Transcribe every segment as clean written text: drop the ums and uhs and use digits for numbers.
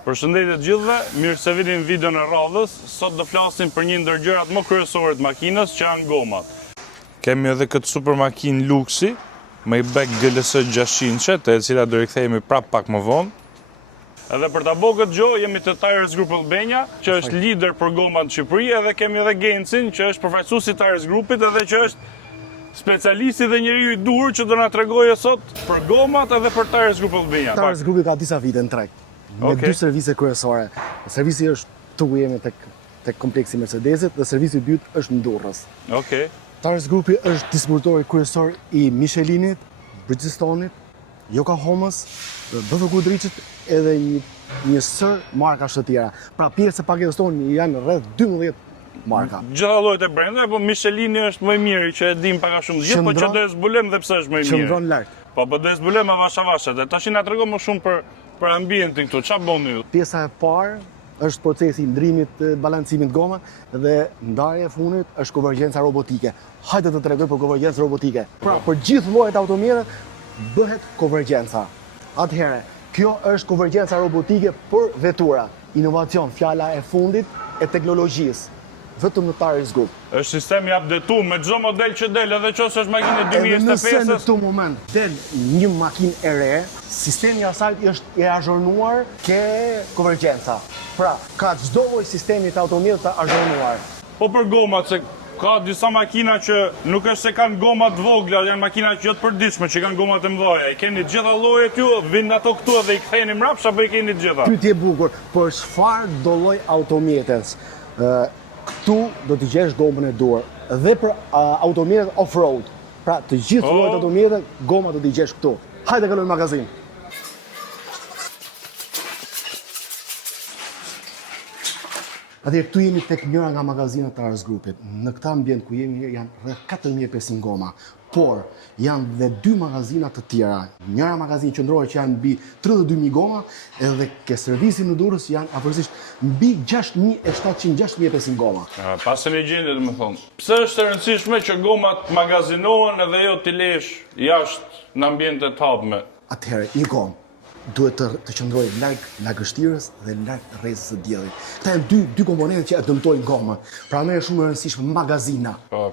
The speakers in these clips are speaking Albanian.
Përshëndetje të gjithëve, mirë se vini në videon e radhës. Sot do flasim për një ndër gjërat më kryesore të makinës, që janë gomat. Kemi edhe këtë super makinë luksi, Maybach GLS 600, e cila do i kthehemi prap pak më vonë. Edhe për ta bërë këtë gjë, jemi te Tires Group Albania, që është lider për gomat në Shqipëri, edhe kemi edhe Gencin, që është përfaqësuesi i Tires Groupit, edhe që është specialisti dhe njeriu i duhur që do na tregojë sot për gomat edhe për Tires Group Albania. Tires Groupi ka disa vite në treg, me dy servise kryesore. Servisi është tu jemi tek kompleksi Mercedesit dhe servisi i dytë është në Durrës. Okej. Tires Groupi është distribuitori kryesor i Michelinit, Bridgestonit, Yokohamës, BF Goodrichit edhe një sër markash të tjera. Pra pjesë e paketes tonë janë rreth 12 marka. Gjitha llojet e brenda, po Michelini është më i miri që e dim pak a shumë gjithë, po që do e zbulojmë dhe pse është më i miri. Qëndron lart. Po do e zbulojmë avashavashet. Tash na tregon më shumë për ambientin këtu. Çfarë bëni ju? Pjesa e parë është procesi i ndrimit, balancimit goma dhe ndarja e fundit është konvergjenca robotike. Hajde të tregoj për konvergjencë robotike. Pra, për gjithë llojet automjetët bëhet konvergjenca. Atëherë, kjo është konvergjenca robotike për vetura. Inovacion, fjala e fundit e teknologjisë. Vetëm në Tires Group. Është sistemi updetuar me çdo model që del, edhe nëse është makinë 2025. Nëse në këtë moment del një makinë e re, sistemi i asaj është i azhurnuar ke konvergjenca. Pra, ka çdo lloj sistemi të automjetit të azhurnuar. Po për gomat, se ka disa makina që nuk është se kanë goma të vogla, janë makina që jo të përditshme, që kanë goma të mëdha. I keni të gjitha llojet ju, vinë ato këtu dhe i ktheni mbrapsht apo i keni të gjitha? Pyetje e bukur, për çfarë do lloj automjetes? Këtu do t'i gjesh gomën e duhur dhe për automjetet off-road. Pra, të gjithë llojet automjetet, goma do t'i gjesh këtu. Hajde kalojmë në magazin. Atëherë këtu jemi tek njëra nga magazinat të Tires Groupit. Në këtë ambient ku jemi janë rreth 4500 goma, por janë dhe dy magazina të tjera. Njëra magazinë qendrore që janë mbi 32000 goma, edhe ke servisi në Durrës janë afërsisht mbi 6700-6500 goma. Pasën e gjendje, domethënë. Pse është e rëndësishme që gomat magazinohen edhe jo t'i lesh jashtë në ambiente të hapme? Atëherë, një gomë duhet të qëndrojë larg lagështirës dhe larg rrezës së diellit. Këta janë dy komponentë që e dëmtojnë gomën. Pra më është shumë e rëndësishme magazina. Po.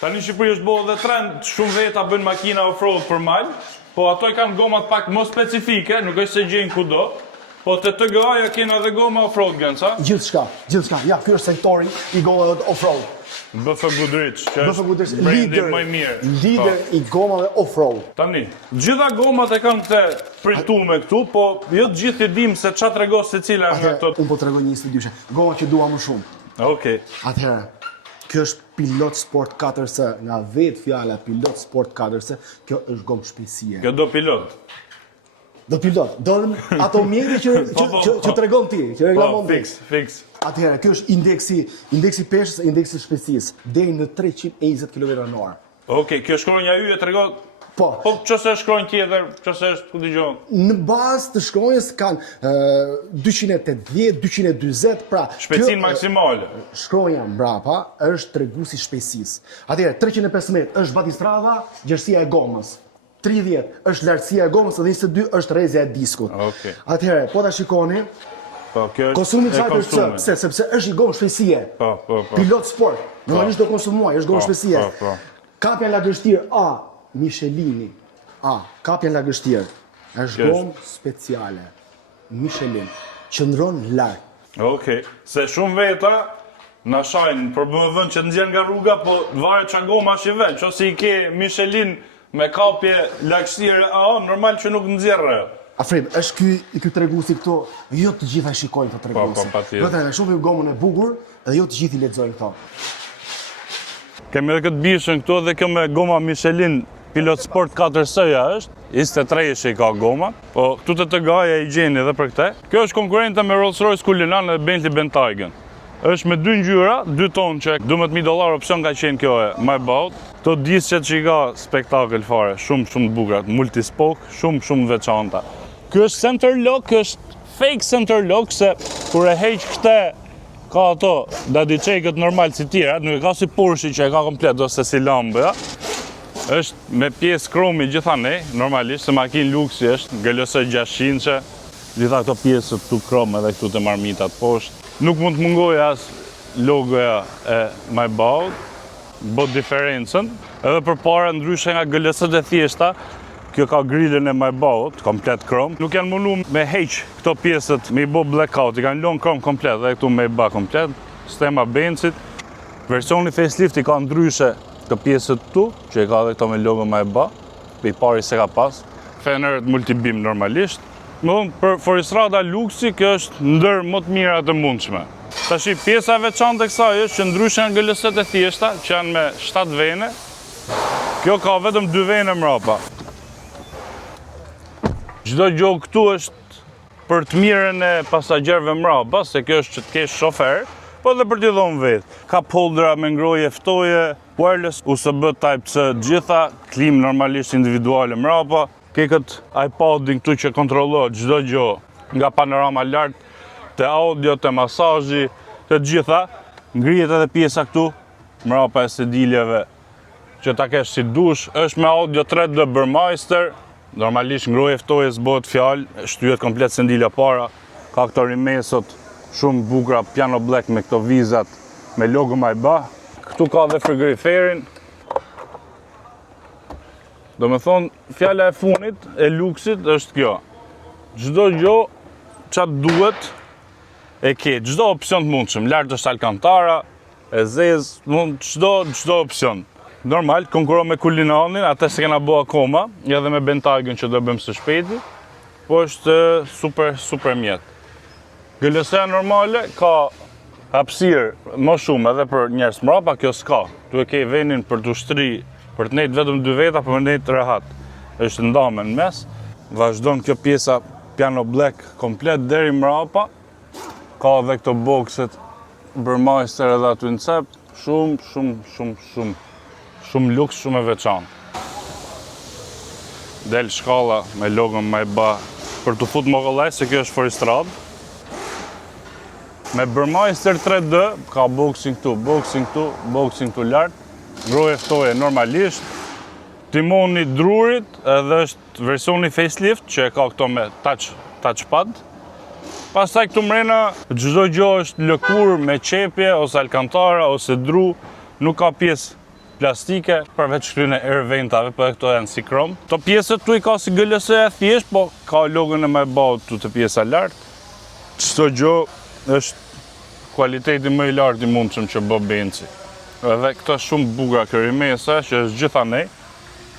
Tani në Shqipëri është bërë dhe trend, shumë veta bëjnë makina off-road për mal, po ato i kanë gomat pak më specifike, nuk është se gjejnë kudo. Po te TGA-ja kena edhe goma off-road Genca. Gjithçka. Ja, ky është sektori i gomave off-road. BF Goodrich, që është brendi më i mirë. Lider i gomave off-road. Tani, gjitha gomat e kanë këtë pritume këtu, po jo të gjithë i dim se ç'a tregon secila nga ato. Unë po tregoj një istëdyshe. Goma që dua më shumë. Okej. Atëherë, kjo është Pilot Sport 4C, nga vetë fjala Pilot Sport 4C, kjo është gomë shpejtësie. Kjo do pilot. Do pilot, do ato mjeti që tregon ti, që reklamon ti. Fix. Atëherë, kjo është indeksi peshës, indeksi shpejtësisë, deri në 320 km/h. Okej, kjo shkronja yje tregon. Po çose shkronjë tjetër, çose është ku dëgjon. Në bazë të shkronjës kanë 280, 240, pra shpejtësinë maksimale. Shkronja mbrapa është treguesi shpejtësisë. Atëherë 315 është batistrada, gjerësia e gomës. 30 është lartësia e gomës dhe 22 është rrezja e diskut. Okej. Atëherë, po ta shikoni, kjo është konsumi çfarë sepse është i gomë shpejtësie. Po. Pilot sport, normalisht do konsumuaj, është gomë shpejtësie. Po. Kapja lagështirë A, Michelini. Kapja lagështirë është gomë speciale. Michelin. Qëndron lart. Okej. Se shumë veta na shajnë për BMW që nxjerr nga rruga, po varet ç'a goma është i vet. Nëse i ke Michelin me kapje lagështirë A, normal që nuk nxjerrë. Afrim, është ky treguesi këtu, jo të gjitha shikojnë këtë treguesi. Vetëm shohim gomën e bukur dhe jo të gjithë i lexojnë këto. Kemi edhe këtë bishën këtu dhe kjo me goma Michelin Pilot Sport 4C-ja është, 23 ka goma, po këtu të TGA-ja i gjeni edhe për këtë. Kjo është konkurrente me Rolls-Royce Cullinan dhe Bentley Bentayga. Është me 2 ngjyra, 2 tonë që $12,000 opsion ka qenë kjo e Maybach. Këto disqet që i ka spektakël fare, shumë të bukura, multispoke, shumë veçanta. Ky është center lock, është fake center lock, se kur e heq këtë ka ato dadiçekët normal si tjera, nuk e ka si Porsche që e ka komplet ose si Lambo, ja. Është me pjesë kromi gjithanej, normalisht se makinë luksi është, GLS 600, Gjitha këto pjesët këtu krom edhe këtu të marmitat poshtë. Nuk mund të mungoj as logoja e Maybach, bot diferencën, edhe përpara ndryshe nga GLS-et e thjeshta, kjo ka grillën e Maybach, komplet krom. Nuk janë mundu me heq këto pjesët, me i bo blackout, i kanë lënë krom komplet, dhe këtu Maybach komplet, sistema Benzit. Versioni facelift i ka ndryshe këto pjesët këtu, që i ka dhe këto me logo Maybach, i pari se ka pas, fenerët multibim normalisht. Më dhëmë, për Forstrada luksi, kjo është ndër më të mira të mundshme. Tashi, pjesa e veçantë e kësaj është që ndryshe nga GLS-et e thjeshta, që janë me 7 vene, kjo ka vetëm 2 vene mrapa. Çdo gjë këtu është për të mirën e pasagjerëve mrapa, se kjo është që të kesh shofer, po edhe për t'i dhonë vetë. Cup holdera me ngroje ftoje, wireless, USB Type-C gjitha, klim normalisht individuale mrapa, ke këtë iPodin këtu që kontrollohet çdo gjë nga panorama lart, te audio, te masazhi, të gjitha. Ngrihet edhe pjesa këtu, mrapa e sediljeve, që ta kesh si dush, është me audio 3D Burmeister, normalisht ngroje ftoje s'bëhet fjalë, shtyhet komplet sendilja para, ka këto rimesot, shumë bukura, piano black me këto vizat, me logo Maybach. Këtu ka dhe frigoriferin. Do me thonë, fjala e funit e luksit është kjo. Çdo gjë çat duhet e ke, çdo opsion të mundshëm. Lart është Alcantara, e zezë, çdo opsion. Normal, konkuron me Cullinani, atë se kena bo akoma, edhe me Bentaygun që do bëjmë së shpejti, po është super mjet. GLS-a normale ka hapësirë më shumë edhe për njerëz mrapa, kjo s'ka. Tu e ke venin për të ushtri, për të nejtë vetëm 2 veta, për të nejtë rehat. Është ndame në mes, vazhdon kjo pjesa piano black komplet deri mrapa, ka edhe këto bokset Burmeister edhe aty në cep, shumë luks, shumë e veçantë. Del shkalla me logon Maybach për të fut mogollaj, se kjo është Forstrad. Me Burmeister 3D, ka boxing këtu lart, ngroje ftoje normalisht, timoni drurit, edhe është versioni facelift, që e ka këto me touchpad. Pastaj këtu mrena, çdo gjë është lëkur me qepje, ose Alcantara, ose dru, nuk ka pjesë plastike, përveç shkryne air ventave, po e këto janë si krom. Këto pjesët tu i ka si GLS-e e thjesht, po ka logon e Maybach tu të pjesa lartë. Çdo gjë është kualiteti më i lartë i mundshëm që bë Benzi. Edhe këto shumë bukura kërimesa, që është gjithanej,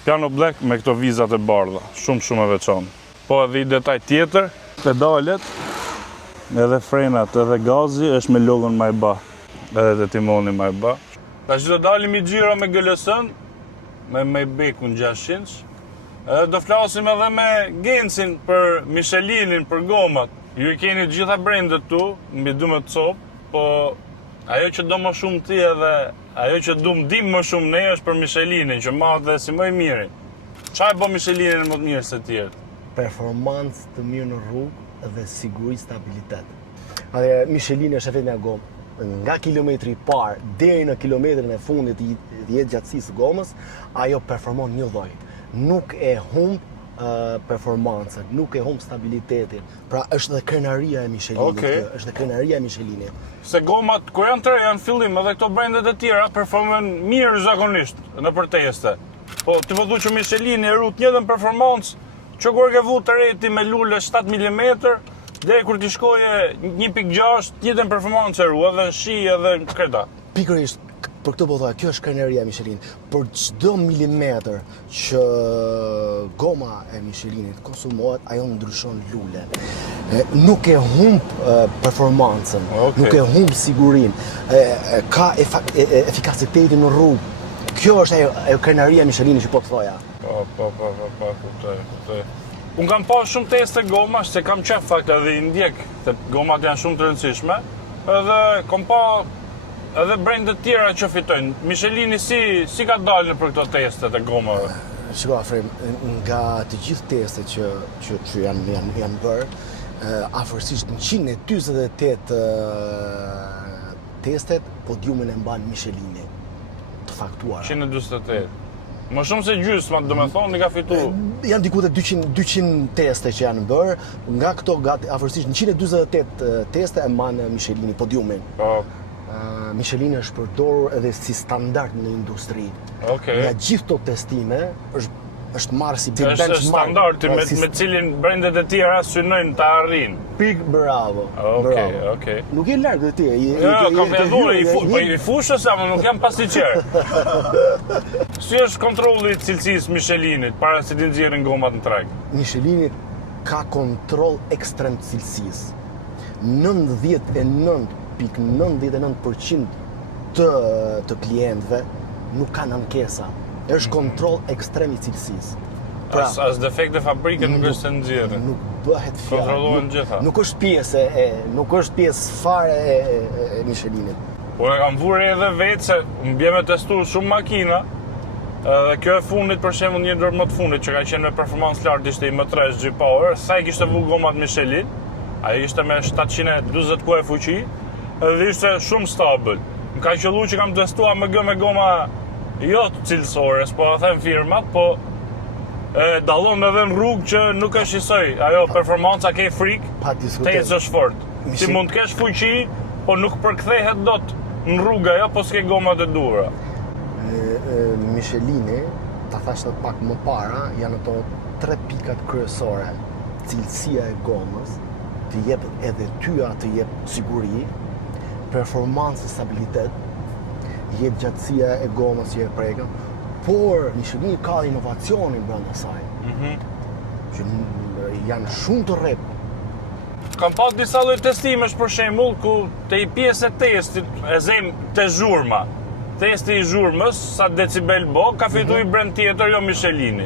piano black me këto vizat e bardha, shumë e veçantë. Po edhe i detaj tjetër, pedalet, edhe frenat, edhe gazi është me logon Maybach, edhe të timoni Maybach. Tash do dalim i xhiro me GLS-ën, me Maybach-un 600, edhe do flasim edhe me Gensin për Michelinin, për gomat. Ju i keni gjitha brendet tu, mbi 12 copë, po ajo që do më shumë ti edhe ajo që dim më shumë ne është për Michelinin, që ma dhe si më i miri. Qa e bo Michelinin më të mirë se tjertë? Performancë të mirë në rrugë dhe siguri stabilitet. Dhe Michelin është e vetë nga gomë. Nga kilometri i parë deri në kilometrin e fundit i jetë gjatësisë gomës, ajo performon një lloj. Nuk e humb performancën, nuk e humb stabilitetin. Pra është dhe krenaria e Michelinit, është dhe krenaria e Michelinit. Se gomat, kur janë tre, janë fillim, edhe këto brendet e tjera performojnë mirë zakonisht në për teste. Po, ti vëdhu që Michelini e rut njëdhen performancë, që kur ke vu të reti me lule 7 mm, dhe kur ti shkoje 1.6, njëdhen performancë e ru, edhe shi, edhe kreta. Pikërisht, për këtë po thoya, kjo është krenaria e Michelin. Për çdo milimetër që goma e Michelinit konsumohet, ajo ndryshon lulen. Nuk e humb performancën, nuk e humb sigurinë, ka efikasitetin në rrugë. Kjo është ajo krenaria e Michelinit që po të thoya. Po, kuptoj. Unë kam pas shumë teste gomash, se kam qef fakt edhe i ndjek, se gomat janë shumë të rëndësishme, edhe kom pa edhe brendet tjera që fitojnë. Michelini si ka dalë për këto testet e gomave? Shiko, Afrim, nga të gjithë testet që janë bërë, afërsisht 148 testet, podiumin e mban Michelini, të faktuara. 148? Më shumë se gjysma, do me thonë, ka fitu. Janë diku te 200 teste që janë bërë, nga këto gati afërsisht 148 teste e manë Michelini podiumin. Po, Michelini është përdorur edhe si standard në industri. okej. Nga gjithë këto testime është marrë si Është benchmark. standardi me cilin brendet e tjera synojnë të arrin. Pik, bravo. Okej, bravo. okej. Nuk je larg dhe ti. Jo, kam përdur, i fushës ama nuk jam pasliqer. Si është kontrolli i cilësisë Michelinit para se të nxjerrin gomat në treg? Michelini ka kontroll ekstrem të cilësisë. 99.99% të klientëve nuk kanë ankesa. Është kontroll ekstrem i cilësisë. As defekte fabrike nuk është se nxjerrin. Nuk bëhet fjalë. Kontrollohen gjitha. Nuk është pjesë fare e Michelinit. Unë kam vurë edhe vetë se më bje me testu shumë makina. Dhe kjo e fundit, për shembull, një ndër më të fundit që ka qenë me performancë lartë ishte i M3 G-Power, sa i kishte vu gomat Michelin, ai ishte me 740 kuaj fuqi, dhe ishte shumë stabil. Më ka qellu që kam testuar me goma jo të cilësore, s'po a them firmat, po dallon edhe në rrugë që nuk është njësoj. Ajo performanca ke frik, Pa diskutim. te është fort. Ti mund të kesh fuqi, po nuk përkthehet dot në rrugë ajo, po s'ke gomat e duhura. Michelini, ta thash edhe pak më para, janë ato 3 pikat kryesore. Cilësia e gomës, të jep edhe tyja të jep siguri, performancë e stabilitet, jep gjatësia e gomës që e prekën, por Michelini ka inovacionin brenda saj. Që janë shumë të rrep. Kam pas disa lloj testimesh për shembull ku te i pjesë e testit e zem te zhurma. Testi i zhurmës, sa decibel bo, ka fitu i brend tjetër, jo Michelini.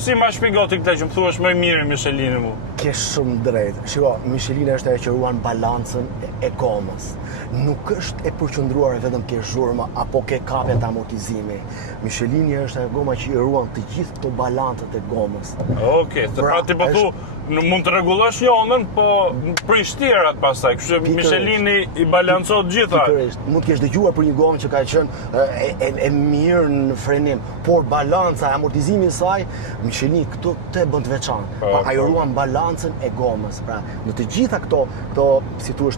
Si ma shpjegoti këtë që më thuash më i mirë Michelini mu? Ke shumë drejt. Shiko, Michelini është ajo që ruan balancën e gomës. Nuk është e përqendruar vetëm ke zhurma apo ke kapja të amortizimi. Michelini është ajo goma që i ruan të gjithë këto balancët e gomës. Okej, se pra ti po thu, mund të rregullosh jonën, po prish tjerat pastaj. Kështu që Michelini i balancon gjitha. Pikërisht, mund të kesh dëgjuar për një gomë që ka qenë e mirë në frenim, por balanca e amortizimit i saj, Michelini këtu të bën të veçantë. Pra ajo ruan balancën e gomës. Pra në të gjitha këto si thua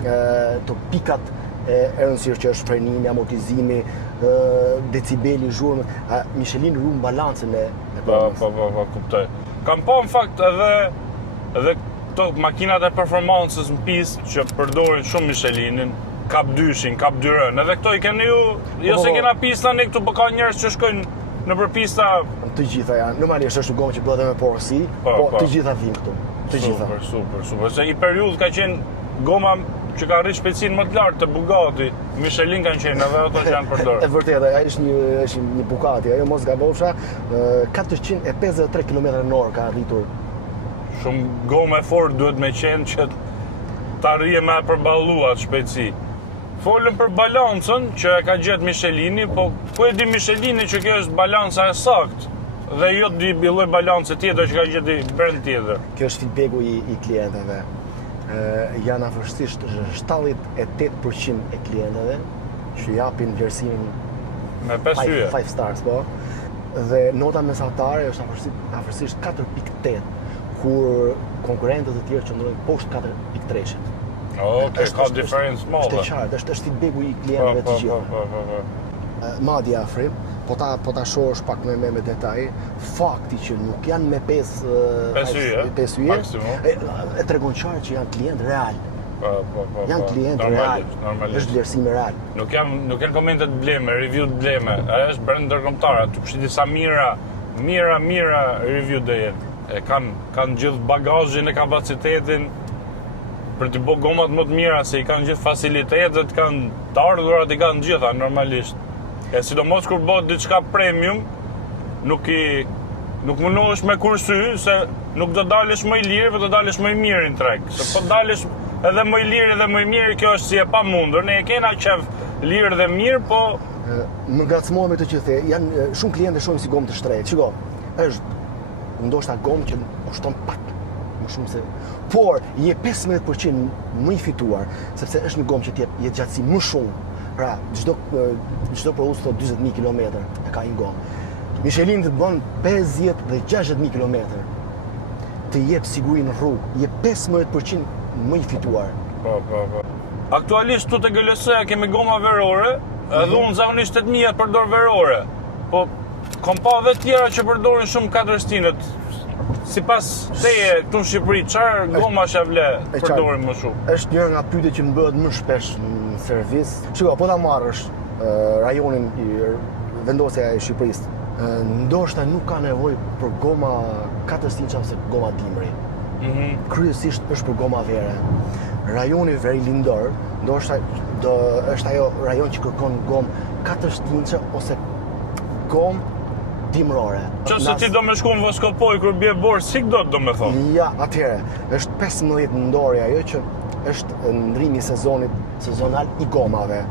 të pikat e rëndësishme që është frenimi, amortizimi, decibeli, zhurmët, Michelin ruan balancën e gomës. Po, kuptoj. Kam po në fakt edhe këto makinat e performancës në pistë që përdorin shumë Michelinin, kap 2-shin, kap 2-rën, edhe këto i keni ju, jo se kena pista ne këtu, po ka njerëz që shkojnë në për pista. Të gjitha janë, normalisht është gomë që bëhet me porosi, po të gjitha vinë këtu. Të gjitha. Super. Se i periudhë ka qenë goma që ka rritë shpejtësinë më të lartë të Bugatti, Michelin kanë qenë edhe ato që janë përdorur. E vërtetë, ai është një Bugatti, ajo mos gabofsha, 453 km/h ka arritur. Shumë gomë e fortë duhet me qenë që të arrije me përballuar shpejtësi. Folëm për balancën që e ka gjetë Michelini, po ku e di Michelini që kjo është balanca e saktë dhe jo di lloj balance tjetër që ka gjetë brend tjetër. Kjo është feedbacku i klientëve. Janë afërsisht 78% e klientëve që japin vlerësimin me 5 yje. 5 stars, po. Dhe nota mesatare është afërsisht 4.8, kur konkurrentët e tjerë qëndrojnë poshtë 4.3. Okej, ka diferencë madhe. Është e qartë, është feedbacku i klientëve të gjithë. Madje afrim, po ta shohësh pak me detaj, fakti që nuk janë me 5 yje, e tregon qartë që janë klient real. Janë klient real. Është vlerësim real. Nuk janë komente të bleme, review të bleme. Ajo është brend ndërkombëtar, aty kush disa mira review do jetë. E kanë gjithë bagazhin e kapacitetin për të bërë gomat më të mira, se i kanë gjithë facilitetet, kanë të ardhurat, i kanë gjitha normalisht. E sidomos kur bëhet diçka premium, nuk mundohesh me kursy, se nuk do dalësh më i lirë, por do dalësh më i mirë në treg. Se po dalësh edhe më i lirë edhe më i mirë, kjo është si e pamundur. Ne e kena qef lirë dhe mirë, po më ngacmohem me të që the, janë shumë klientë shohin si gomë të shtrejtë. Shiko, është ndoshta gomë që kushton pak më shumë se, por je 15% më i fituar, sepse është një gomë që t'jep gjatësi më shumë. Pra, çdo produkt thot 40.000 km e ka një gomë. Michelin të bën 50 dhe 60.000 kilometër. Të jep siguri në rrugë, jep 15% më i fituar. Po. Aktualisht tu te GLS-ja kemi goma verore, edhe unë zakonisht 8.000 përdor verore. Po kam pa edhe tjera që përdorin shumë 4 stinët. Sipas teje këtu në Shqipëri, çfarë gomash ja vle përdorin më shumë? Është njëra nga pyetjet që më bëhet më shpesh në servis. Shiko, po ta marrësh rajonin i vendosja e Shqipërisë, ndoshta nuk ka nevojë për goma 4 stinca ose goma dimri. Kryesisht është për goma vere. Rajoni veri lindor, ndoshta është ajo rajon që kërkon gomë 4 stinca ose gomë dimrore. Qëse ti do me shku në Voskopoj kur bje borë, si do me thonë? Ja, atëhere, është 15 nëndori ajo që është ndrimi sezonal i gomave.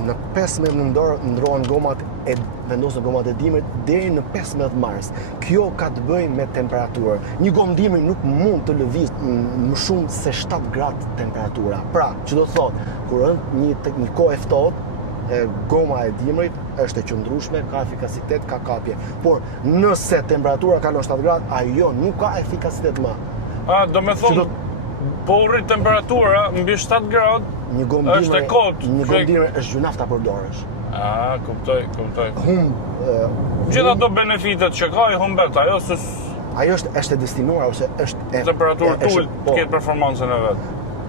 Në 15 nëndor ndrohen gomat e vendosën gomat e dimrit deri në 15 mars. Kjo ka të bëjë me temperaturë. Një gomë dimri nuk mund të lëvizë më shumë se 7 gradë temperatura. Pra, që do të thotë, kur është një kohë e ftohtë, goma e dimrit është e qëndrueshme, ka efikasitet, ka kapje. Por nëse temperatura kalon 7 gradë, ajo nuk ka efikasitet më. Do me thonë, po rrit temperatura mbi 7 gradë, është e kotë. Një gomë dimri është gjunaf ta përdorësh. Kuptoj. Humb Gjitha ato benefitet që ka i humbet, ajo është e destinuar ose është temperaturë të ulët të ketë performancën e vet.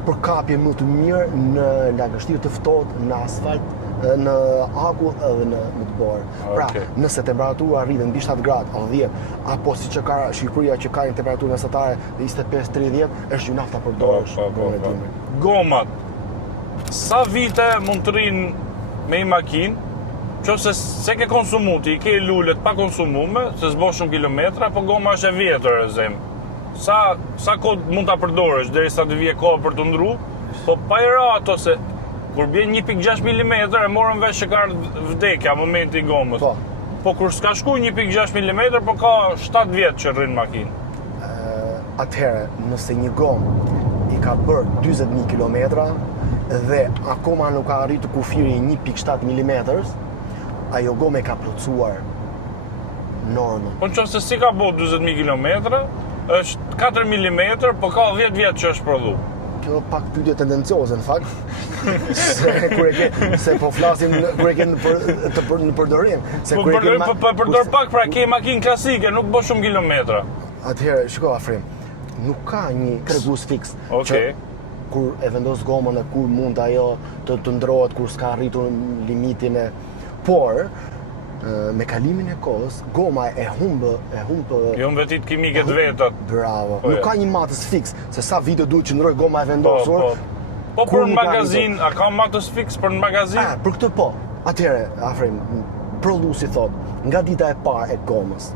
Për kapje më të mirë në lagështirë të ftohtë, në asfalt, në akull edhe në të borë. Pra, nëse temperatura rritet mbi 7 gradë apo 10, apo siç ka Shqipëria që ka një temperaturë mesatare 25-30, është gjunaf ta përdorësh gomën e dimrit. Gomat, sa vite mund të rinë me i makinë, qofse se ke konsumu ti, ke lullet pa konsumume, se s'bo shumë kilometra, po goma është e vjetër e zemë. Sa kohë mund ta përdorësh derisa të vije kohë për të ndru, po pa i rato se kur bje 1.6 mm e morën vesh që ka vdekja momenti i gomës. Po kur s'ka shku 1.6 mm, po ka 7 vjetë që rrinë makinë. Atëherë, nëse një gomë i ka bërë 20.000 kilometra dhe akoma nuk ka arritur kufiri 1.7 mm, ajo gomë e ka plotësuar normën. Po nëse si ka bërë 20.000 kilometra, është 4 mm, po ka 10 vjetë që është prodhu. Kjo pak pyetje tendencioze në fakt. Se po flasim kur e ke në përdorim. Po përdor pak, pra ke makinë klasike, nuk bë shumë kilometra. Atëherë, shiko Afrim, nuk ka një tregus fiks. Që kur e vendos gomën e kur mund ajo të ndrohet, kur s'ka arritur limitin e. Por me kalimin e kohës, goma e humb jo vetit kimike të vetat. Bravo. Nuk ka një matës fiks, se sa vite duhet që ndroj goma e vendosur. Po për në magazin, a ka matës fiks për në magazin? Për këtë po. Atëherë, Afrim, prodhuesi thot, nga dita e parë e gomës,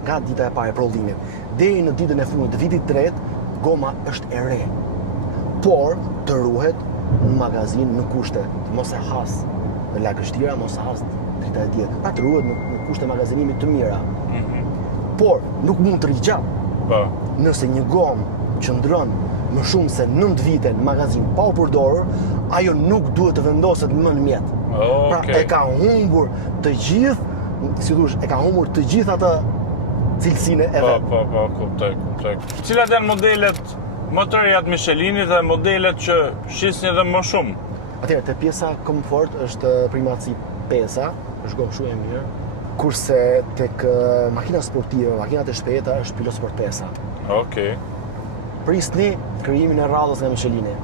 nga dita e parë e prodhimit, deri në ditën e fundit të vitit të tretë, goma është e re. Por të ruhet në magazin në kushte mos e has në lagështira, mos e has drita e tjetër. Pra të ruhet në kushte magazinimit të mira. Por nuk mund të rrigjat. Nëse një gomë qëndron më shumë se 9 vite në magazin pa u përdorur, ajo nuk duhet të vendoset më në mjet. Pra e ka humbur të gjithë, si thush, e ka humbur të gjithë atë cilësinë e vet. Po, kuptoj. Cilat janë modelet më të reja të Michelinit dhe modelet që shisni edhe më shumë? Atëherë, te pjesa komfort është primaci pesa, është gomë shumë e mirë, kurse tek makina sportive, makinat e shpejta është pilot sport pesa. Prisni krijimin e radhës nga Michelini.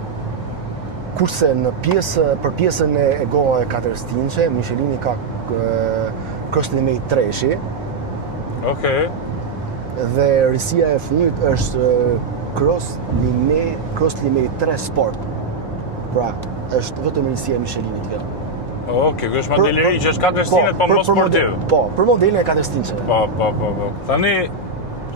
Kurse për pjesën e gomave 4 stinçe, Michelini ka Cross Limate 3-shi. Dhe risia e fundit është Cross Limate 3 Sport. Pra, është vetëm risia e Michelinit kjo. Kjo është modeleri që është 4 stinët, po më sportiv. Po, për modelin e 4 stinçeve. Po. Tani,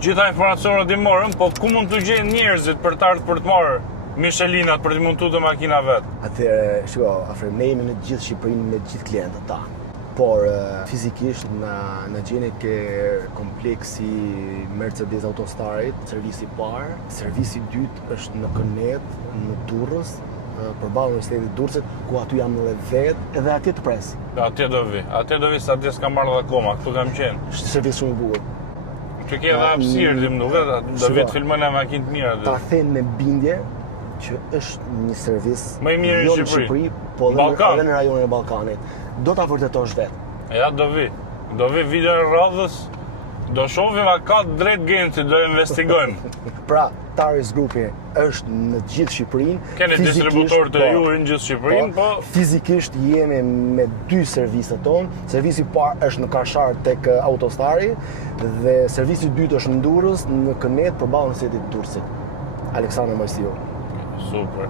gjitha informacionet i morëm, po ku mund të gjenë njerëzit për të ardhur për të marrë Michelinat për të montuar makina vet? Atëherë, shiko, Afrim, ne jemi në gjithë Shqipërinë me gjithë klientët ta. Por fizikisht në gjeni ke kompleksi Mercedes Autostarit, servisi parë, servisi dytë është në Kënet, në Durrës, përballë Universitetit Durrësit, ku aty jam edhe vetë edhe atje të pres. Atje do vi, sa atje s'kam marrë dhe akoma, këtu kam qenë. Është servis shumë i bukur. Që ke edhe hapësirë, dim nuk, do vi të filmën e makinë të mira. Ta them me bindje që është një servis më i mirë jo në Shqipëri, po Ballkan. edhe në rajonin e Ballkanit. Do ta vërtetosh vetë. Ja, do vi video në radhës, do shohim a ka drejt Genci, do investigojmë. Pra, Taris Grupi është në gjithë Shqipërinë. Keni distributor të ju në gjithë Shqipërinë, po fizikisht jemi me 2 serviset tonë. Servisi i parë është në Kashar tek Autostari dhe servisi i dytë është në Durrës, në Kënet përballë Universitetit të Durrësit. Aleksandër Mojsiu. super.